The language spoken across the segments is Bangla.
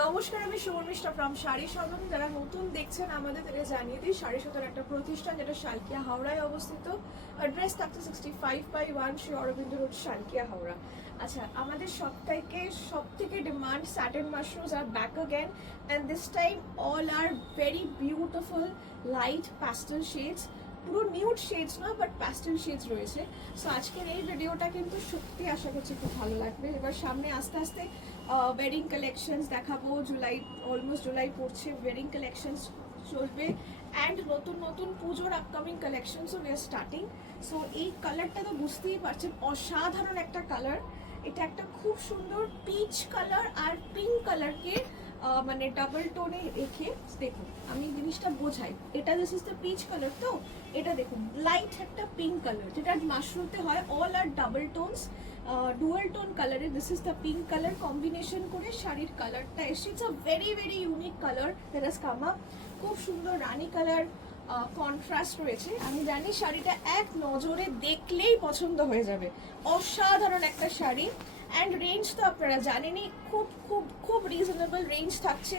নমস্কার, আমি সুমন ফ্রম শাড়ি সদন। যারা নতুন দেখছেন আমাদের তাদের জানিয়ে দিই, শাড়ি সদন একটা প্রতিষ্ঠান যেটা শালকিয়া হাওড়ায় অবস্থিত। অ্যাড্রেস থাকছে 65/1 শ্রী অরবিন্দ রোড, শালকিয়া হাওড়া। আচ্ছা, আমাদের সব থেকে demand satin mushrooms are back again, and this time all are very beautiful light pastel shades. পুরো নিউড শেডস না, বাট প্যাস্টেল শেডস রয়েছে। সো আজকের এই ভিডিওটা কিন্তু সত্যি আশা করছি খুব ভালো লাগবে। এবার সামনে আস্তে আস্তে ওয়েডিং কালেকশনস দেখাবো। অলমোস্ট জুলাই পড়ছে, ওয়েডিং কালেকশনস চলবে, অ্যান্ড নতুন নতুন পুজোর আপকামিং কালেকশনসও উই আর স্টার্টিং। সো এই কালারটা তো বুঝতেই পারছেন, অসাধারণ একটা কালার। এটা একটা খুব সুন্দর পিচ কালার আর পিঙ্ক কালারকে মানে ডাবল টোনে রেখে, দেখুন আমি জিনিসটা বোঝাই। এটা this is the peach colour, তো এটা দেখুন লাইট একটা পিঙ্ক কালার, যেটা মাশরুমতে হয়। All are double tones, dual tone কালারে। This is the pink colour combination করে শাড়ির কালারটা এসছে। It's a very very unique colour that has come up. খুব সুন্দর রানী কালার কন্ট্রাস্ট রয়েছে। আমি জানি শাড়িটা এক নজরে দেখলেই পছন্দ হয়ে যাবে। অসাধারণ একটা শাড়ি। অ্যান্ড রেঞ্জ তো আপনারা জানেনই, খুব খুব খুব রিজনেবল রেঞ্জ থাকছে।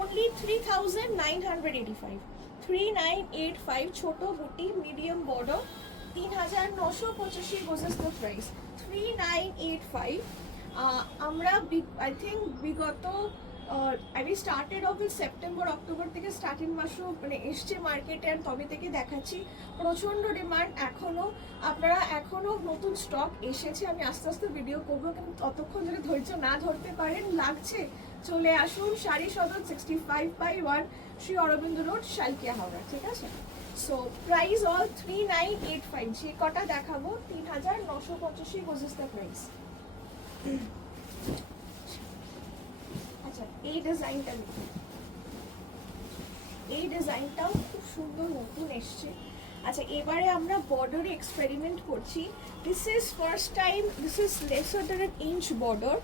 অনলি 3985, 3985। ছোট বুটি, medium border, 3985 gorgeous the price, 3985। আমরা আই থিঙ্ক বিগত আমি স্টার্টেড অফ সেপ্টেম্বর অক্টোবর থেকে স্টার্টিং মাসও মানে এসছে মার্কেটে, আর তবে থেকে দেখাচ্ছি প্রচণ্ড ডিমান্ড। আপনারা এখনও নতুন স্টক এসেছে, আমি আস্তে আস্তে ভিডিও করবো, কিন্তু ততক্ষণ যদি ধৈর্য না ধরতে পারেন, লাগছে চলে আসুন শাড়ি সদন 65/1 শ্রী অরবিন্দ রোড, শালকিয়া হাওড়া। ঠিক আছে? So price all 3985। যে কটা দেখাবো 3985 গোজেস দ্য প্রাইস। আচ্ছা, এই ডিজাইনটাও খুব সুন্দর, নতুন এসছে। আচ্ছা, এবারে আমরা বর্ডারে এক্সপেরিমেন্ট করছি। This is first time, this is lesser than an inch border.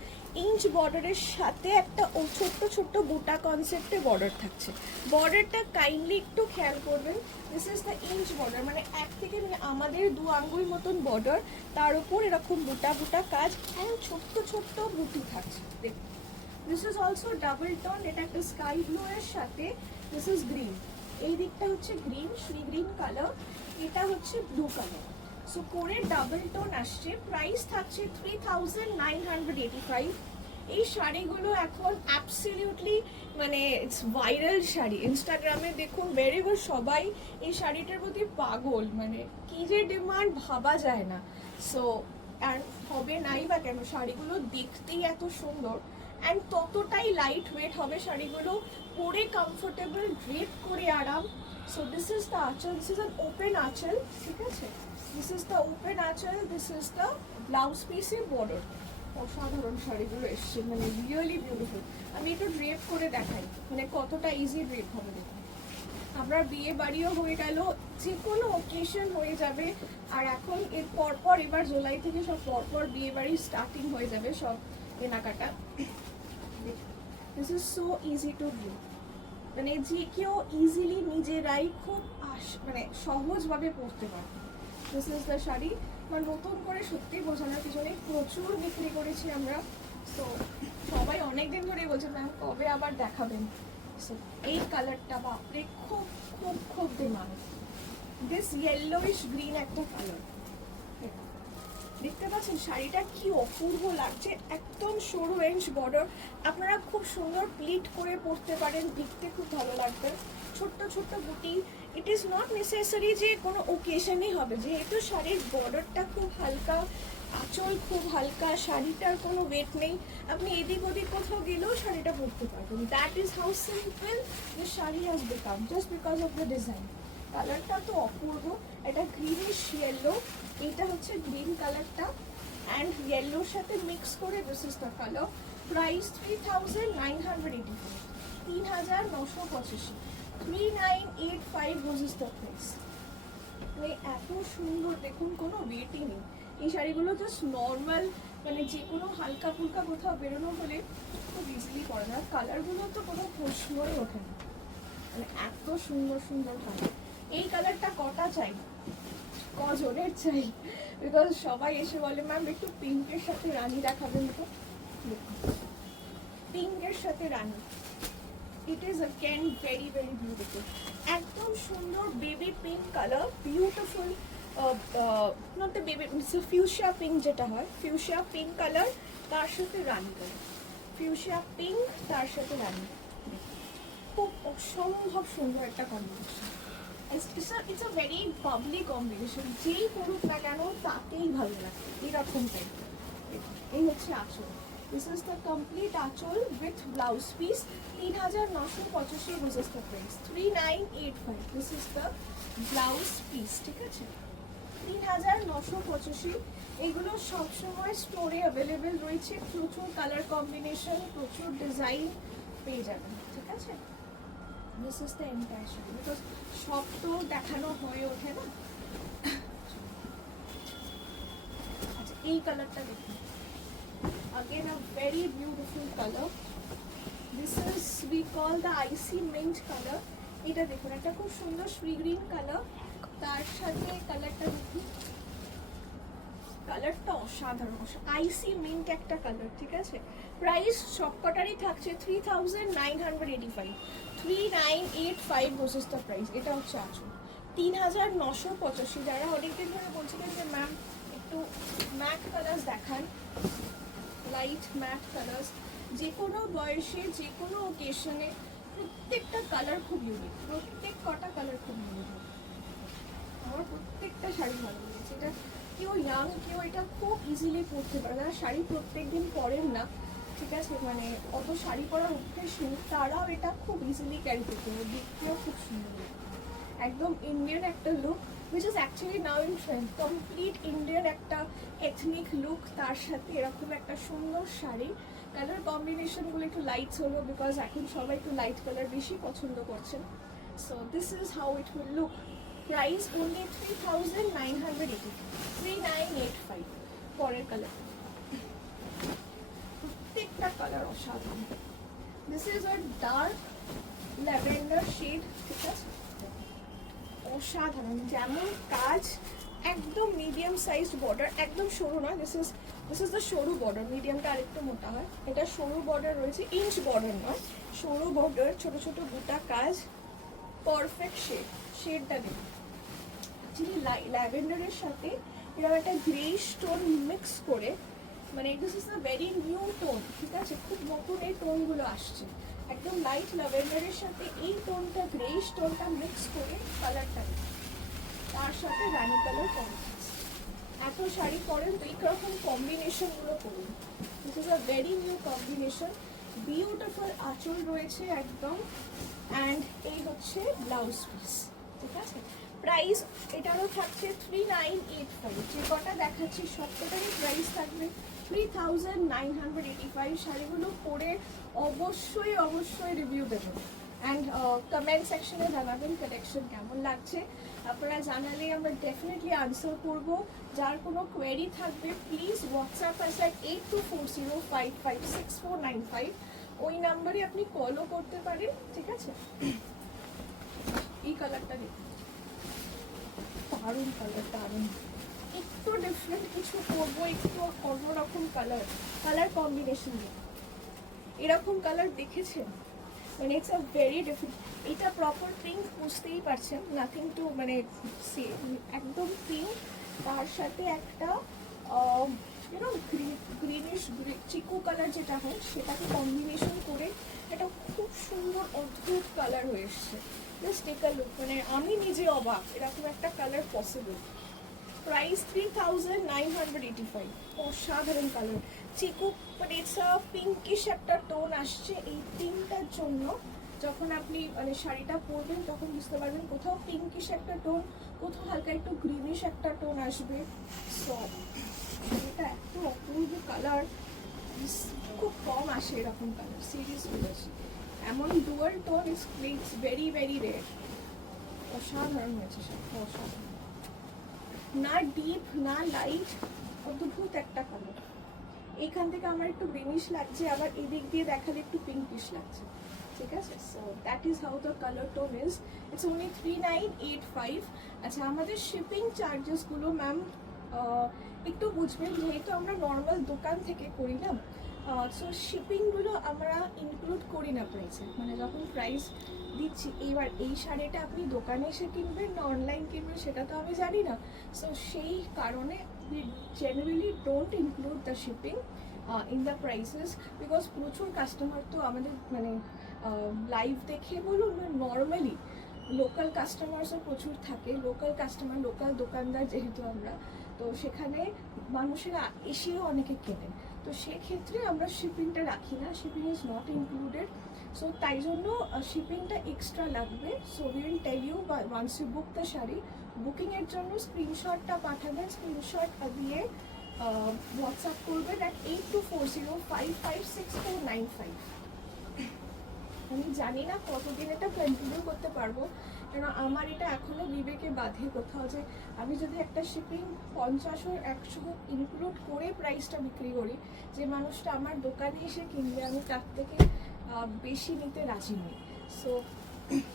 Inch বর্ডারের সাথে একটা ছোট্ট ছোট্ট বুটা কনসেপ্টে বর্ডার থাকছে। বর্ডারটা কাইন্ডলি একটু খেয়াল করবেন। This is the inch border, মানে এক থেকে মানে আমাদের 2 আঙ্গুল মতন বর্ডার, তার উপর এরকম বুটা বুটা কাজ, অ্যান্ড ছোট্ট ছোট্ট বুটি থাকছে। দেখুন, this is also double tone. এটা একটা স্কাই ব্লু এর সাথে দিস ইজ গ্রিন। এই দিকটা হচ্ছে গ্রিন, শ্রী গ্রিন কালার, এটা হচ্ছে ব্লু কালার। সো করে ডাবল টোন আসছে। প্রাইস থাকছে 3985। এই শাড়িগুলো এখন অ্যাবসলিউটলি মানে ইটস ভাইরাল শাড়ি। ইনস্টাগ্রামে দেখুন বেরিয়ে সবাই এই শাড়িটার প্রতি পাগল, মানে কি যে ডিমান্ড ভাবা যায় না। সো আর হবে নাই বা কেন, শাড়িগুলো দেখতেই এত সুন্দর, অ্যান্ড ততটাই লাইট ওয়েট হবে শাড়িগুলো, পরে কমফোর্টেবল, ড্রেপ করে আরাম। সো দিস ইজ দ্য আঁচল, দিস ইজ অ্যান ওপেন আঁচল। ঠিক আছে? দিস ইজ দ্য ওপেন আঁচল, দিস ইজ দ্য ব্লাউজ পিসের বর্ডার। অসাধারণ শাড়িগুলো এসছে, মানে রিয়েলি বিউটিফুল। আমি একটু ড্রেপ করে দেখাই, মানে কতটা ইজি ড্রেপ হবে দেখুন। আমরা বিয়ে বাড়িও হয়ে গেল, যে কোনো অকেশন হয়ে যাবে। আর এখন এর পরপর এবার জুলাই থেকে সব পরপর বিয়ে বাড়ি স্টার্টিং হয়ে যাবে, সব কেনাকাটা। This is so easy to do, মানে যে কেউ ইজিলি নিজেরাই খুব মানে সহজভাবে পরতে পারবে। This is the sari. মানে নতুন করে সত্যি বোঝানোর পিছনে প্রচুর বিক্রি করেছি আমরা। তো সবাই অনেকদিন ধরেই বলছে ম্যাম কবে আবার দেখাবেন। সো এই কালারটা বাপরে খুব খুব খুব ডিমান্ড। দিস ইয়েলোইশ গ্রিন একটা কালার, দেখতে পাচ্ছেন শাড়িটা কি অপূর্ব লাগছে। একদম সরু রেঞ্জ বর্ডার, আপনারা খুব সুন্দর প্লিট করে পরতে পারেন, দেখতে খুব ভালো লাগবে। ছোট্ট ছোট্ট বুটি। ইট ইজ নট নেসেসারি যে কোনো ওকেশনই হবে, যেহেতু শাড়ির বর্ডারটা খুব হালকা, আঁচল খুব হালকা, শাড়িটার কোনো ওয়েট নেই, আপনি এদিক ওদিক কোথাও গেলেও শাড়িটা পরতে পারবেন। That is how simple this sari has become, just because of the design. কালারটা তো অপূর্ব, এটা গ্রিনিশ ইয়েলো, এটা হচ্ছে গ্রিন কালারটা, অ্যান্ড ইয়েলোর সাথে মিক্স করে this is the colour. Price 3985, 3985, 3985 rose the price. মানে এত সুন্দর, দেখুন কোনো ওয়েটই নেই। এই শাড়িগুলো জাস্ট নর্মাল, মানে যে কোনো হালকা ফুলকা কোথাও বেরোনো হলে খুব ইজিলি পরে না। কালারগুলো তো কোনো প্রশ্নই ওঠে না, মানে এত সুন্দর সুন্দর কালার। এই কালারটা কটা চাই, কজনের চাই, বিকজ সবাই এসে বলে ম্যাম একটু পিঙ্কের সাথে রানী দেখাবেন তো। পিঙ্কের সাথে rani. It is again very very beautiful, একদম সুন্দর baby pink colour, beautiful, not the baby, fuchsia pink যেটা হয়, ফিউশিয়া পিঙ্ক কালার তার সাথে রানী কালার, ফিউশিয়া পিঙ্ক তার সাথে রানী, খুব অসম্ভব সুন্দর একটা combination. It's a very Babli combination, যেই করুক না কেন তাতেই ভালো লাগে এরকম টাইপ। এই হচ্ছে আঁচল, দিস ইজ দ্য কমপ্লিট আঁচল with blouse piece. 3985 this is the price, 3985 this is the blouse piece, ঠিক আছে? 3985। এগুলো সবসময় স্টোরে অ্যাভেলেবেল রয়েছে, প্রচুর কালার কম্বিনেশন, প্রচুর ডিজাইন পেয়ে যাবেন, ঠিক আছে? This is the entire sari, because সব তো দেখানো হয়ে ওঠে না। আচ্ছা, এই কালারটা দেখুন, again a very beautiful color. This is we call the icy mint color. এটা দেখুন, একটা খুব সুন্দর শ্রী গ্রিন কালার, তার সাথে কালারটা দেখুন, কালারটা অসাধারণ, আইসি মিন্ট একটা কালার, ঠিক আছে? প্রাইস সবকটারই থাকছে 3985, 3985 দিস দ্য প্রাইস। এটা হচ্ছে আঁচল, 3985। যারা অনেকদিন ধরে বলছিলেন যে ম্যাম একটু ম্যাট কালার্স দেখান, লাইট ম্যাট কালার্স, যে কোনো বয়সে যে কোনো ওকেশনে প্রত্যেকটা কালার খুব ইউনিক, প্রত্যেক কটা কালার খুব ইউনিক। আমার প্রত্যেকটা শাড়ি ভালো লেগেছে। এটা কেউ ইয়াং, কেউ এটা খুব ইজিলি পরতে পারে, যারা শাড়ি প্রত্যেক দিন পরেন না, ঠিক আছে, মানে অত শাড়ি পরার অভ্যেস নেই, তারাও এটা খুব ইজিলি ক্যারি করতে পারে, দেখতেও খুব সুন্দর লাগে। একদম ইন্ডিয়ান একটা look, which is actually now in trend, complete Indian একটা এথনিক লুক, তার সাথে এরকম একটা সুন্দর শাড়ি। কালার কম্বিনেশনগুলো একটু লাইট হলো, বিকজ এখন সবাই একটু লাইট কালার বেশি পছন্দ করছেন। So this is how it will look. Price only 3980, 3985। পরের কালার, প্রত্যেকটা কালার অসাধারণ। This is a dark lavender shade, ঠিক আছে, অসাধারণ, যেমন কাজ, একদম মিডিয়াম সাইজ বর্ডার, একদম সরু নয়, দিস ইজ দ্য সরু বর্ডার, মিডিয়ামটা আরেকটু মোটা হয়, এটা সরু বর্ডার রয়েছে, ইঞ্চ বর্ডার নয়, সরু বর্ডার, ছোট ছোট বুটা কাজ, পারফেক্ট শেডটা দেখুন। অ্যাকচুয়ালি ল্যাভেন্ডারের সাথে এরকম একটা গ্রে টোন মিক্স করে, মানে this is a very new tone, ঠিক আছে, খুব নতুন এই টোনগুলো আসছে, একদম লাইট ল্যাভেন্ডারের সাথে এই টোনটা, গ্রে টোনটা মিক্স করে কালারটা, তার সাথে রানি কালার কম্বিনেশন। এত শাড়ি পরেন তো এইরকম কম্বিনেশনগুলো করুন, this is a very new combination. Beautiful আঁচল রয়েছে একদম, অ্যান্ড এই হচ্ছে ব্লাউজ পিস, ঠিক আছে? প্রাইস এটারও থাকছে 3985, যে কটা দেখাচ্ছি সবকটারই প্রাইস থাকবে 3985। শাড়িগুলো পরে অবশ্যই অবশ্যই রিভিউ দেবেন, অ্যান্ড কমেন্ট সেকশনে জানাবেন কালেকশন কেমন লাগছে। আপনারা জানালে আমরা ডেফিনেটলি আনসার করব। যার কোনো কোয়েরি থাকবে প্লিজ হোয়াটসঅ্যাপ আছে 8240556495, ওই নাম্বারে আপনি কলও করতে পারেন, ঠিক আছে? এই কালারটা দেখুন, দারুণ কালার, দারুণ, একটু ডিফারেন্ট কিছু করবো, একটু অন্যরকম কালার কম্বিনেশন, এরকম কালার দেখেছেন, মানে ইটস আ ভেরি ডিফারেন্ট। এটা প্রপার পিঙ্ক, বুঝতেই পারছেন, নাথিং টু, মানে একদম পিঙ্ক, তার সাথে একটা ইউনো গ্রিনিশ চিকু কালার যেটা হয় সেটাকে কম্বিনেশন করে এটা খুব সুন্দর অদ্ভুত কালার হয়ে এসছে। জাস্ট টেক আ লুক, মানে আমি নিজে অবাক এরকম একটা কালার পসিবল। প্রাইস 3985, অসাধারণ কালার, চিকু, মানে ইটস আ পিঙ্কিশ একটা টোন আসছে। এই পিঙ্কটার জন্য যখন আপনি মানে শাড়িটা পরবেন তখন বুঝতে পারবেন কোথাও পিঙ্কিশ একটা টোন, কোথাও হালকা একটু গ্রিনিশ একটা টোন আসবে। সো এটা এত অপূর্ব কালার, খুব কম আসে এরকম কালার, সিরিয়াস বলেছি, এমন dual tone is very very rare. অসাধারণ হয়েছে শাড়িটা, অসাধারণ, না ডিপ না লাইট, অদ্ভুত একটা কালার। এইখান থেকে আমার একটু গ্রিনিশ লাগছে, আবার এদিক দিয়ে দেখালে একটু পিঙ্কিশ লাগছে, ঠিক আছে? So that is how the colour tone is. It's only 3985। আচ্ছা, আমাদের শিপিং চার্জেসগুলো ম্যাম একটু বুঝবেন, যেহেতু আমরা নর্মাল দোকান থেকে করি না, সো শিপিংগুলো আমরা ইনক্লুড করি না প্রাইসে, মানে যখন প্রাইস দিচ্ছি, এবার এই শাড়িটা আপনি দোকানে এসে কিনবেন না অনলাইন কিনবেন সেটা তো আমি জানি না। সো সেই কারণে we generally don't include the shipping in the prices, because প্রচুর কাস্টমার তো আমাদের মানে লাইভ দেখে বলুন বা নর্মালি লোকাল কাস্টমার্সও প্রচুর থাকে, লোকাল কাস্টমার লোকাল দোকানদার যেহেতু আমরা, তো সেখানে মানুষেরা এসেও অনেকে কেনেন, তো সেক্ষেত্রে আমরা শিপিংটা রাখি না, shipping is not included. So তাই জন্য শিপিংটা এক্সট্রা লাগবে। So we will tell you once you book the sari, বুকিংয়ের জন্য স্ক্রিনশটটা পাঠাবেন, স্ক্রিনশট দিয়ে হোয়াটসঅ্যাপ করবেন অ্যাট 8240556495। আমি জানি না কতদিন এটা কন্টিনিউ করতে পারবো, কেন আমার এটা এখনও বিবেকে বাধে কোথাও যে আমি যদি একটা শিপিং 50 ও 100 ইনক্লুড করে প্রাইসটা বিক্রি করি, যে মানুষটা আমার দোকানে এসে কিনবে আমি তার থেকে বেশি নিতে রাজি নই। সো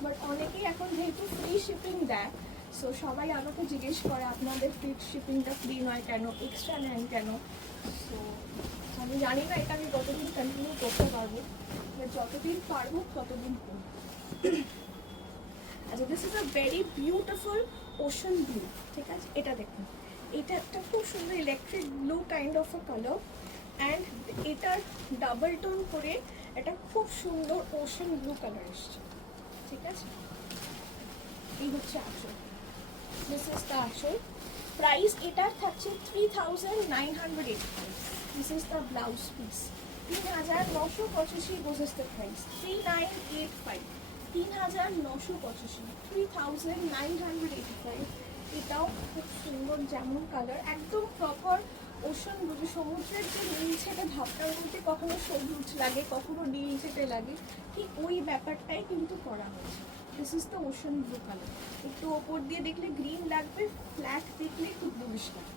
বাট অনেকেই এখন যেহেতু ফ্রি শিপিং দেয়, সো সবাই আমাকে জিজ্ঞেস করে আপনাদের ফ্রি শিপিংটা ফ্রি নয় কেন, এক্সট্রা নেন কেন। সো আমি জানি না এটা আমি কতদিন কন্টিনিউ করতে পারবো, যতদিন পারবো ততদিন করব। আচ্ছা, this is a very beautiful ocean blue, ঠিক আছে, এটা দেখুন, এটা একটা খুব সুন্দর electric blue kind of a colour, and এটার ডাবল টোন করে এটা খুব সুন্দর ওশান ব্লু কালার এসছে, ঠিক আছে। এই হচ্ছে আঁচল, দিস ইজ দ্য আঁচল। প্রাইস এটার থাকছে 3985। This is the blouse piece, 3985 goes is the price, 3985, 3985, 3985। এটাও খুব সুন্দর যেমন কালার, একদম প্রপার ওশান ব্লু, সমুদ্রের যে নীল ছেটে ভাবটার মধ্যে কখনো সবুজ লাগে কখনো নীল ছেটে লাগে, ঠিক ওই ব্যাপারটাই কিন্তু করা হয়েছে। This is the ocean blue colour, একটু ওপর দিয়ে দেখলে গ্রিন লাগবে, ফ্ল্যাট দেখলে একটু ব্লুইশ লাগবে।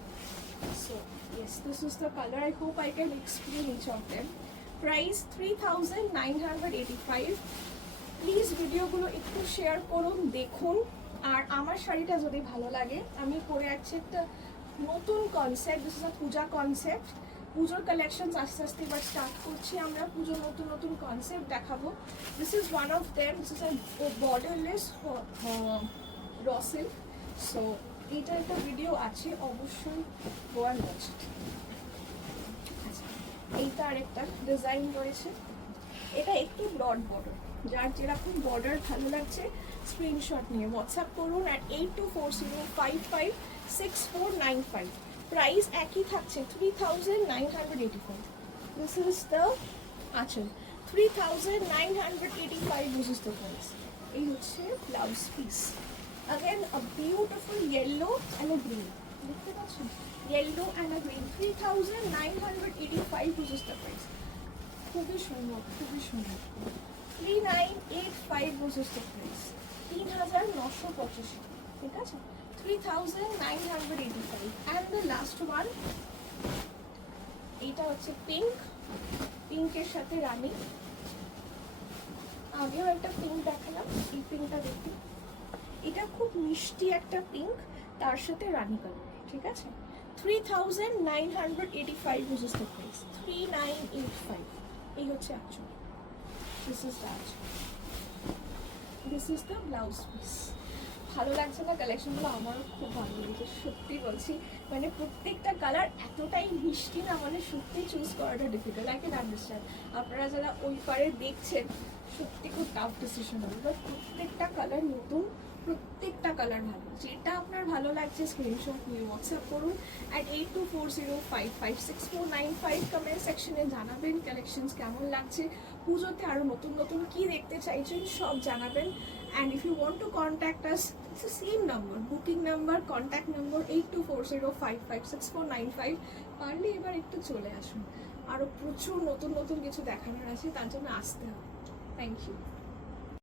So yes, this is the color. I hope I can explain each of them. Price 3985. Please ভিডিওগুলো একটু শেয়ার করুন, দেখুন, আর আমার শাড়িটা যদি ভালো লাগে, আমি পরে যাচ্ছি একটা নতুন concept, this is a Puja concept, পুজোর কালেকশন আস্তে আস্তে এবার স্টার্ট করছি আমরা, পুজোর নতুন নতুন কনসেপ্ট দেখাবো। This is one of them, this is a borderless raw silk. So এইটা একটা ভিডিও আছে, অবশ্যই গো অ্যান্ড ওয়াচ ইট। আচ্ছা, এইটা আরেকটা ডিজাইন রয়েছে, এটা একটু ব্রড বর্ডার, যার যেরকম বর্ডার ভালো লাগছে স্ক্রিনশট নিয়ে হোয়াটসঅ্যাপ করুন অ্যাট 8240556495। প্রাইস একই থাকছে 3985। দিস ইজ দ্য আঁচল, 3985 দিস ইজ দ্য প্রাইস। এই হচ্ছে blouse piece, again a beautiful yellow and a green, দেখতে পাচ্ছেন, yellow and a green, 3985 this is the price। খুবই সুন্দর, খুবই সুন্দর। 3985 this is the price, 3985, ঠিক আছে, 3985। and the last one, এটা হচ্ছে পিঙ্ক, পিঙ্কের সাথে রানী, আগেও একটা পিঙ্ক দেখালাম, এই পিঙ্কটা দেখুন, এটা খুব মিষ্টি একটা পিঙ্ক, তার সাথে রানী কালার, ঠিক আছে। 3985 this is the price, 3985। এই হচ্ছে আঁচল, দিস ইজ দ্য আঁচল, this is the blouse piece. ভালো লাগছে না কালেকশনগুলো? আমারও খুব ভালো লেগেছে, সত্যি বলছি, মানে প্রত্যেকটা কালার এতটাই মিষ্টি না, মানে সত্যি চুজ করাটা ডিফিকাল্ট। আই ক্যান আন্ডারস্ট্যান্ড আপনারা যারা ওই পারে দেখছেন সত্যি খুব টাফ ডিসিশন হবে, বাট প্রত্যেকটা কালার নতুন, প্রত্যেকটা কালার ভালো, যেটা আপনার ভালো লাগছে স্ক্রিনশট নিয়ে হোয়াটসঅ্যাপ করুন অ্যাট 8240556495। কমেন্ট সেকশনে জানাবেন কালেকশনস কেমন লাগছে, পুজোতে আরও নতুন নতুন কী দেখতে চাইছেন সব জানাবেন। And if you want to contact us, it's the same number, booking number, contact number 8240556495। পারলে এবার একটু চলে আসুন, আরও প্রচুর নতুন নতুন কিছু দেখানোর আছে, তার জন্য আসতে হবে। Thank you.